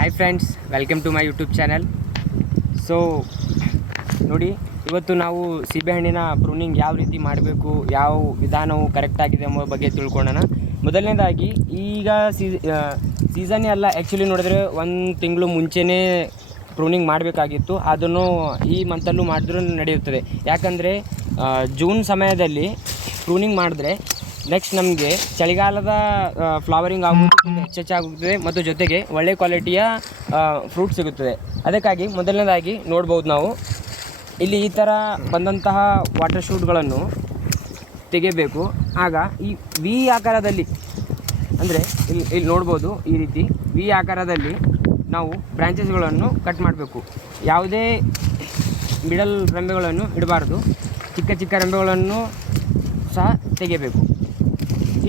Hi friends, welcome to my YouTube channel. So ನೋಡಿ, ಇವತ್ತು ನಾವು ಸೀಬೆಹಣ್ಣಿನ ಪ್ರೂನಿಂಗ್ ಯಾವ ರೀತಿ ಮಾಡಬೇಕು, ಯಾವ ವಿಧಾನವು ಕರೆಕ್ಟಾಗಿದೆ ಎಂಬ ಬಗ್ಗೆ ತಿಳ್ಕೊಳ್ಳೋಣ. ಮೊದಲನೇದಾಗಿ ಈಗ ಸೀಸನ್ನೇ ಅಲ್ಲ, ಆ್ಯಕ್ಚುಲಿ ನೋಡಿದ್ರೆ ಒಂದು ತಿಂಗಳು ಮುಂಚೆನೇ ಪ್ರೂನಿಂಗ್ ಮಾಡಬೇಕಾಗಿತ್ತು. ಅದನ್ನು ಈ ಮಂತಲ್ಲೂ ಮಾಡಿದ್ರೂ ನಡೆಯುತ್ತದೆ. ಯಾಕಂದರೆ ಜೂನ್ ಸಮಯದಲ್ಲಿ ಪ್ರೂನಿಂಗ್ ಮಾಡಿದ್ರೆ ನೆಕ್ಸ್ಟ್ ನಮಗೆ ಚಳಿಗಾಲದ ಫ್ಲವರಿಂಗ್ ಆಗೋದು ತುಂಬ ಹೆಚ್ಚಾಗುತ್ತದೆ ಮತ್ತು ಜೊತೆಗೆ ಒಳ್ಳೆ ಕ್ವಾಲಿಟಿಯ ಫ್ರೂಟ್ ಸಿಗುತ್ತದೆ. ಅದಕ್ಕಾಗಿ ಮೊದಲನೇದಾಗಿ ನೋಡ್ಬೋದು, ನಾವು ಇಲ್ಲಿ ಈ ಥರ ಬಂದಂತಹ ವಾಟರ್ ಶೂಟ್ಗಳನ್ನು ತೆಗೆಯಬೇಕು. ಆಗ ಈ ವಿ ಆಕಾರದಲ್ಲಿ, ಅಂದರೆ ಇಲ್ಲಿ ನೋಡ್ಬೋದು, ಈ ರೀತಿ ವಿ ಆಕಾರದಲ್ಲಿ ನಾವು ಬ್ರಾಂಚಸ್ಗಳನ್ನು ಕಟ್ ಮಾಡಬೇಕು. ಯಾವುದೇ ಮಿಡಲ್ ರೆಂಬೆಗಳನ್ನು ಇಡಬಾರ್ದು, ಚಿಕ್ಕ ಚಿಕ್ಕ ರೆಂಬೆಗಳನ್ನು ಸಹ ತೆಗೆಯಬೇಕು.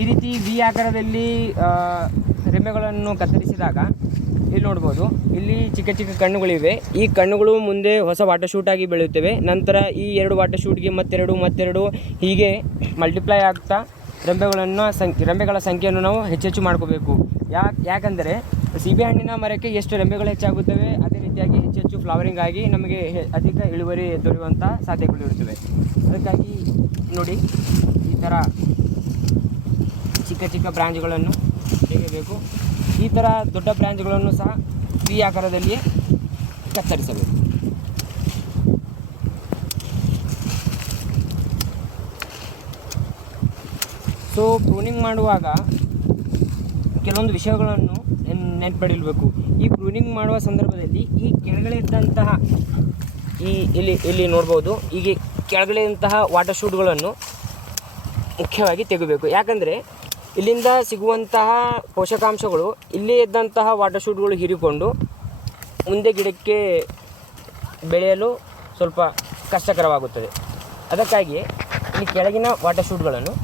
ಈ ರೀತಿ ವಿ ಆಕಾರದಲ್ಲಿ ರೆಂಬೆಗಳನ್ನು ಕತ್ತರಿಸಿದಾಗ ಇಲ್ಲಿ ನೋಡ್ಬೋದು, ಇಲ್ಲಿ ಚಿಕ್ಕ ಚಿಕ್ಕ ಕಣ್ಣುಗಳಿವೆ. ಈ ಕಣ್ಣುಗಳು ಮುಂದೆ ಹೊಸ ವಾಟರ್ ಶೂಟಾಗಿ ಬೆಳೆಯುತ್ತವೆ. ನಂತರ ಈ ಎರಡು ವಾಟರ್ ಶೂಟ್ಗೆ ಮತ್ತೆರಡು ಹೀಗೆ ಮಲ್ಟಿಪ್ಲೈ ಆಗ್ತಾ ರೆಂಬೆಗಳ ಸಂಖ್ಯೆಯನ್ನು ನಾವು ಹೆಚ್ಚೆಚ್ಚು ಮಾಡ್ಕೋಬೇಕು. ಯಾಕಂದರೆ ಸೀಬೆಹಣ್ಣಿನ ಮರಕ್ಕೆ ಎಷ್ಟು ರೆಂಬೆಗಳು ಹೆಚ್ಚಾಗುತ್ತವೆ, ಅದೇ ರೀತಿಯಾಗಿ ಹೆಚ್ಚೆಚ್ಚು ಫ್ಲವರಿಂಗ್ ಆಗಿ ನಮಗೆ ಅಧಿಕ ಇಳುವರಿ ದೊರೆಯುವಂಥ ಸಾಧ್ಯತೆಗಳಿರುತ್ತವೆ. ಅದಕ್ಕಾಗಿ ನೋಡಿ, ಈ ಥರ ಚಿಕ್ಕ ಚಿಕ್ಕ ಬ್ರಾಂಚ್ಗಳನ್ನು ತೆಗೆಯಬೇಕು. ಈ ಥರ ದೊಡ್ಡ ಬ್ರಾಂಚ್ಗಳನ್ನು ಸಹ ವಿ ಆಕಾರದಲ್ಲಿಯೇ ಕತ್ತರಿಸಬೇಕು. ಸೊ ಪ್ರೂನಿಂಗ್ ಮಾಡುವಾಗ ಕೆಲವೊಂದು ವಿಷಯಗಳನ್ನು ನೆನಪಿಡಬೇಕು. ಈ ಪ್ರೂನಿಂಗ್ ಮಾಡುವ ಸಂದರ್ಭದಲ್ಲಿ ಈ ಕೆಳಗಡೆ ಇದ್ದಂತಹ ಇಲ್ಲಿ ನೋಡ್ಬೋದು, ಈಗ ಕೆಳಗಡೆ ಇದ್ದಂತಹ ವಾಟರ್ ಶೂಟ್ಗಳನ್ನು ಮುಖ್ಯವಾಗಿ ತೆಗಿಬೇಕು. ಯಾಕಂದರೆ ಇಲ್ಲಿಂದ ಸಿಗುವಂತಹ ಪೋಷಕಾಂಶಗಳು ಇಲ್ಲೇ ಇದ್ದಂತಹ ವಾಟರ್ ಶೂಟ್ಗಳು ಹೀರಿಕೊಂಡು ಮುಂದೆ ಗಿಡಕ್ಕೆ ಬೆಳೆಯಲು ಸ್ವಲ್ಪ ಕಷ್ಟಕರವಾಗುತ್ತದೆ. ಅದಕ್ಕಾಗಿ ಇಲ್ಲಿ ಕೆಳಗಿನ ವಾಟರ್ ಶೂಟ್ಗಳನ್ನು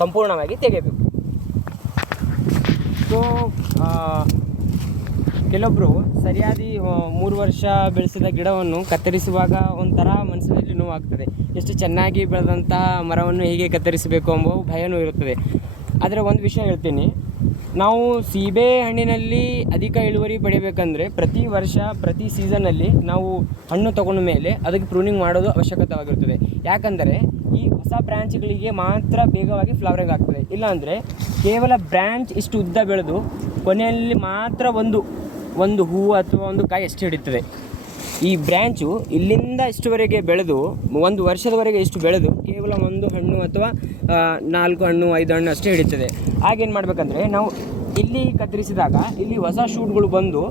ಸಂಪೂರ್ಣವಾಗಿ ತೆಗೆಯಬೇಕು. ಸೊ ಕೆಲವೊಬ್ಬರು ಸರಿಯಾಗಿ 3 ವರ್ಷ ಬೆಳೆಸಿದ ಗಿಡವನ್ನು ಕತ್ತರಿಸುವಾಗ ಒಂಥರ ಮನಸ್ಸಿನಲ್ಲಿ ನೋವಾಗ್ತದೆ. ಎಷ್ಟು ಚೆನ್ನಾಗಿ ಬೆಳೆದಂತಹ ಮರವನ್ನು ಹೇಗೆ ಕತ್ತರಿಸಬೇಕು ಎಂಬ ಭಯನೂ ಇರುತ್ತದೆ. ಆದರೆ ಒಂದು ವಿಷಯ ಹೇಳ್ತೀನಿ, ನಾವು ಸೀಬೆ ಹಣ್ಣಿನಲ್ಲಿ ಅಧಿಕ ಇಳುವರಿ ಪಡೆಯಬೇಕಂದ್ರೆ ಪ್ರತಿ ವರ್ಷ ಪ್ರತಿ ಸೀಸನ್ನಲ್ಲಿ ನಾವು ಹಣ್ಣು ತಗೊಂಡ ಮೇಲೆ ಅದಕ್ಕೆ ಪ್ರೂನಿಂಗ್ ಮಾಡೋದು ಅವಶ್ಯಕತೆವಾಗಿರುತ್ತದೆ. ಯಾಕಂದರೆ ಈ ಹೊಸ ಬ್ರ್ಯಾಂಚ್ಗಳಿಗೆ ಮಾತ್ರ ಬೇಗವಾಗಿ ಫ್ಲವರಿಂಗ್ ಆಗ್ತದೆ. ಇಲ್ಲಾಂದರೆ ಕೇವಲ ಬ್ರ್ಯಾಂಚ್ ಇಷ್ಟು ಉದ್ದ ಬೆಳೆದು ಕೊನೆಯಲ್ಲಿ ಮಾತ್ರ ಒಂದು ಹೂವು ಅಥವಾ ಒಂದು ಕಾಯಿ ಅಷ್ಟು ಹಿಡಿತದೆ. ಈ ಬ್ರ್ಯಾಂಚು ಇಲ್ಲಿಂದ ಇಷ್ಟುವರೆಗೆ ಬೆಳೆದು 1 ವರ್ಷದವರೆಗೆ ಇಷ್ಟು ಬೆಳೆದು ಕೇವಲ ಒಂದು ಹಣ್ಣು ಅಥವಾ 4 ಹಣ್ಣು 5 ಹಣ್ಣು ಅಷ್ಟೇ ಹಿಡಿತದೆ. ಆಗೇನು ಮಾಡಬೇಕಂದ್ರೆ, ನಾವು ಇಲ್ಲಿ ಕತ್ತರಿಸಿದಾಗ ಇಲ್ಲಿ ಹೊಸ ಶೂಟ್ಗಳು ಬಂದು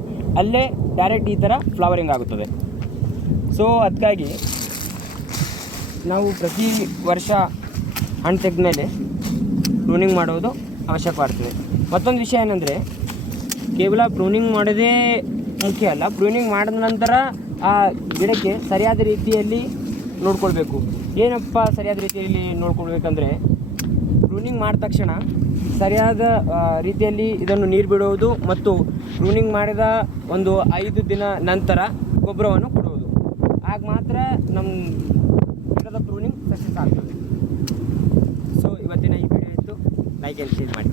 ಅಲ್ಲೇ ಡೈರೆಕ್ಟ್ ಈ ಥರ ಫ್ಲವರಿಂಗ್ ಆಗುತ್ತದೆ. ಸೊ ಅದಕ್ಕಾಗಿ ನಾವು ಪ್ರತಿ ವರ್ಷ ಹಣ್ಣು ತೆಗೆದ ಮೇಲೆ ಪ್ರೂನಿಂಗ್ ಮಾಡೋದು ಅವಶ್ಯಕವಾಗ್ತದೆ. ಮತ್ತೊಂದು ವಿಷಯ ಏನಂದರೆ, ಕೇವಲ ಪ್ರೂನಿಂಗ್ ಮಾಡೋದೇ ಮುಖ್ಯ ಅಲ್ಲ, ಪ್ರೂನಿಂಗ್ ಮಾಡಿದ ನಂತರ ಆ ಗಿಡಕ್ಕೆ ಸರಿಯಾದ ರೀತಿಯಲ್ಲಿ ನೋಡ್ಕೊಳ್ಬೇಕು. ಏನಪ್ಪ ಸರಿಯಾದ ರೀತಿಯಲ್ಲಿ ನೋಡ್ಕೊಳ್ಬೇಕಂದ್ರೆ, ಪ್ರೂನಿಂಗ್ ಮಾಡಿದ ತಕ್ಷಣ ಸರಿಯಾದ ರೀತಿಯಲ್ಲಿ ಇದನ್ನು ನೀರು ಬಿಡುವುದು ಮತ್ತು ಪ್ರೂನಿಂಗ್ ಮಾಡಿದ ಒಂದು 5 ದಿನ ನಂತರ ಗೊಬ್ಬರವನ್ನು ಕೊಡುವುದು. ಆಗ ಮಾತ್ರ ನಮ್ಮ ಗಿಡದ ಪ್ರೂನಿಂಗ್ ಸಕ್ಸಸ್ ಆಗ್ತದೆ. ಸೊ ಇವತ್ತಿನ ಈ ವಿಡಿಯೋ ಇತ್ತು. ಲೈಕ್ ಆ್ಯಂಡ್ ಶೇರ್ ಮಾಡಿ.